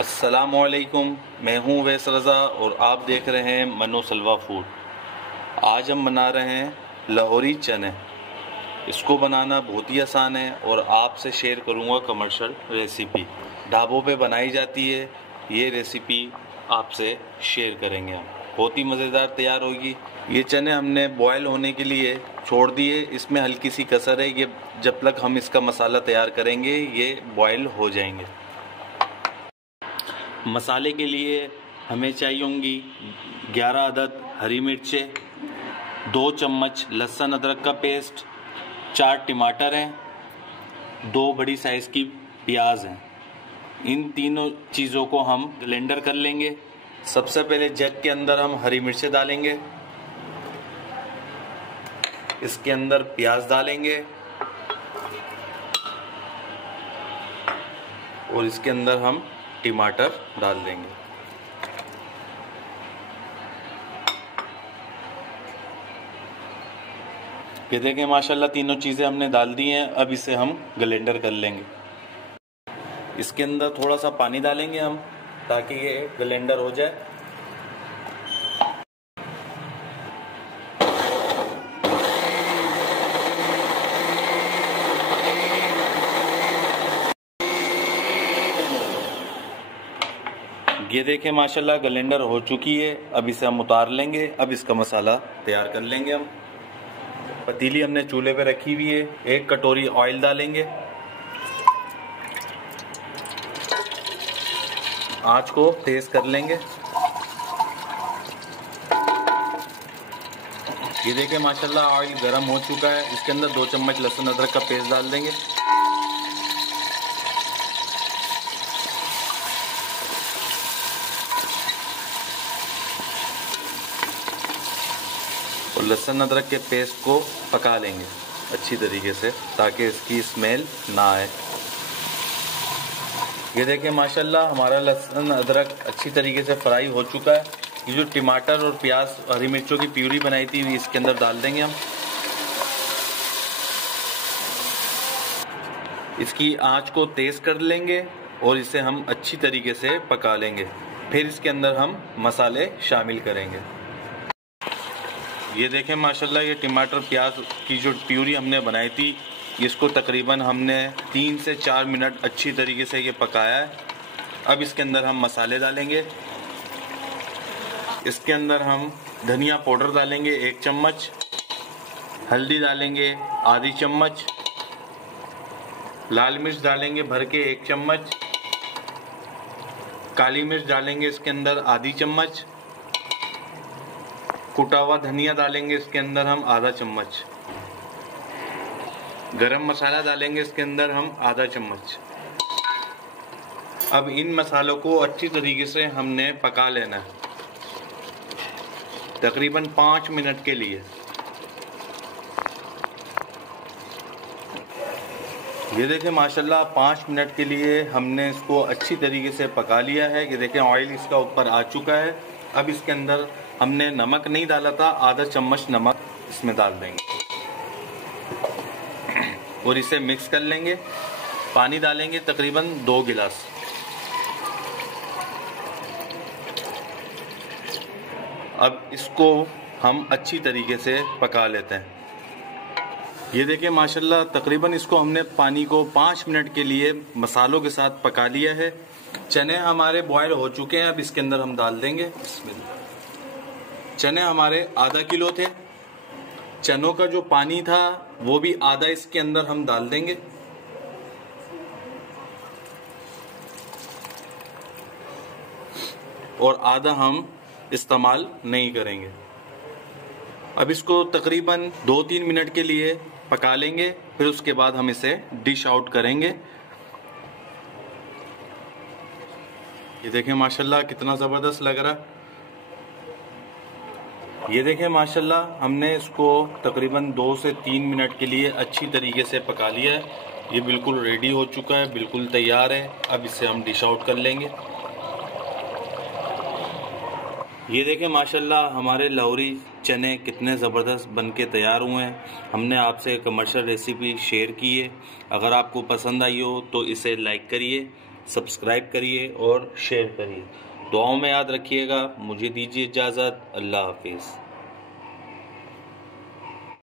अस्सलामुअलैकुम, मैं हूँ वैस रज़ा और आप देख रहे हैं मनो सलवा फूड। आज हम बना रहे हैं लाहौरी चने। इसको बनाना बहुत ही आसान है और आपसे शेयर करूँगा कमर्शियल रेसिपी। ढाबों पे बनाई जाती है ये रेसिपी, आपसे शेयर करेंगे हम। बहुत ही मज़ेदार तैयार होगी। ये चने हमने बॉयल होने के लिए छोड़ दिए। इसमें हल्की सी कसर है, ये जब तक हम इसका मसाला तैयार करेंगे ये बॉयल हो जाएंगे। मसाले के लिए हमें चाहिए होंगी 11 अदद हरी मिर्चें, 2 चम्मच लहसुन अदरक का पेस्ट, 4 टमाटर हैं, 2 बड़ी साइज़ की प्याज हैं। इन तीनों चीज़ों को हम ब्लेंडर कर लेंगे। सबसे पहले जग के अंदर हम हरी मिर्चें डालेंगे, इसके अंदर प्याज डालेंगे और इसके अंदर हम टमाटर डाल देंगे। ये देखें माशाल्लाह तीनों चीज़ें हमने डाल दी हैं। अब इसे हम ब्लेंडर कर लेंगे। इसके अंदर थोड़ा सा पानी डालेंगे हम ताकि ये ब्लेंडर हो जाए। ये देखें माशाल्लाह ब्लेंडर हो चुकी है। अब इसे हम उतार लेंगे। अब इसका मसाला तैयार कर लेंगे हम। पतीली हमने चूल्हे पे रखी हुई है। 1 कटोरी ऑयल डालेंगे। आंच को तेज कर लेंगे। ये देखें माशाल्लाह ऑयल गर्म हो चुका है। इसके अंदर 2 चम्मच लहसुन अदरक का पेस्ट डाल देंगे। और लहसुन अदरक के पेस्ट को पका लेंगे अच्छी तरीके से ताकि इसकी स्मेल ना आए। ये देखिए माशाल्लाह हमारा लहसुन अदरक अच्छी तरीके से फ्राई हो चुका है। ये जो टमाटर और प्याज हरी मिर्चों की प्यूरी बनाई थी इसके अंदर डाल देंगे हम। इसकी आंच को तेज कर लेंगे और इसे हम अच्छी तरीके से पका लेंगे। फिर इसके अंदर हम मसाले शामिल करेंगे। ये देखें माशाल्लाह ये टमाटर प्याज की जो प्यूरी हमने बनाई थी इसको तकरीबन हमने 3 से 4 मिनट अच्छी तरीके से ये पकाया है। अब इसके अंदर हम मसाले डालेंगे। इसके अंदर हम धनिया पाउडर डालेंगे 1 चम्मच, हल्दी डालेंगे आधी चम्मच, लाल मिर्च डालेंगे भर के 1 चम्मच, काली मिर्च डालेंगे इसके अंदर आधी चम्मच, कुटा हुआ धनिया डालेंगे इसके अंदर हम आधा चम्मच, गरम मसाला डालेंगे इसके अंदर हम आधा चम्मच। अब इन मसालों को अच्छी तरीके से हमने पका लेना है तकरीबन 5 मिनट के लिए। ये देखें माशाल्लाह 5 मिनट के लिए हमने इसको अच्छी तरीके से पका लिया है। ये देखें ऑयल इसका ऊपर आ चुका है। अब इसके अंदर हमने नमक नहीं डाला था, आधा चम्मच नमक इसमें डाल देंगे और इसे मिक्स कर लेंगे। पानी डालेंगे तकरीबन 2 गिलास। अब इसको हम अच्छी तरीके से पका लेते हैं। ये देखिए माशाल्लाह तकरीबन इसको हमने पानी को 5 मिनट के लिए मसालों के साथ पका लिया है। चने हमारे बॉयल हो चुके हैं। अब इसके अंदर हम डाल देंगे। चने हमारे आधा किलो थे। चनों का जो पानी था वो भी आधा इसके अंदर हम डाल देंगे। और आधा हम इस्तेमाल नहीं करेंगे। अब इसको तकरीबन 2-3 मिनट के लिए पका लेंगे। फिर उसके बाद हम इसे डिश आउट करेंगे। ये देखें माशाल्लाह कितना ज़बरदस्त लग रहा है। ये देखें माशाल्लाह हमने इसको तकरीबन 2 से 3 मिनट के लिए अच्छी तरीके से पका लिया है। ये बिल्कुल रेडी हो चुका है, बिल्कुल तैयार है। अब इसे हम डिश आउट कर लेंगे। ये देखें माशाल्लाह हमारे लाहौरी चने कितने ज़बरदस्त बनके तैयार हुए हैं। हमने आपसे कमर्शियल रेसिपी शेयर की है। अगर आपको पसंद आई हो तो इसे लाइक करिए, सब्सक्राइब करिए और शेयर करिए। दुआओं में याद रखिएगा। मुझे दीजिए इजाज़त। अल्लाह हाफिज़।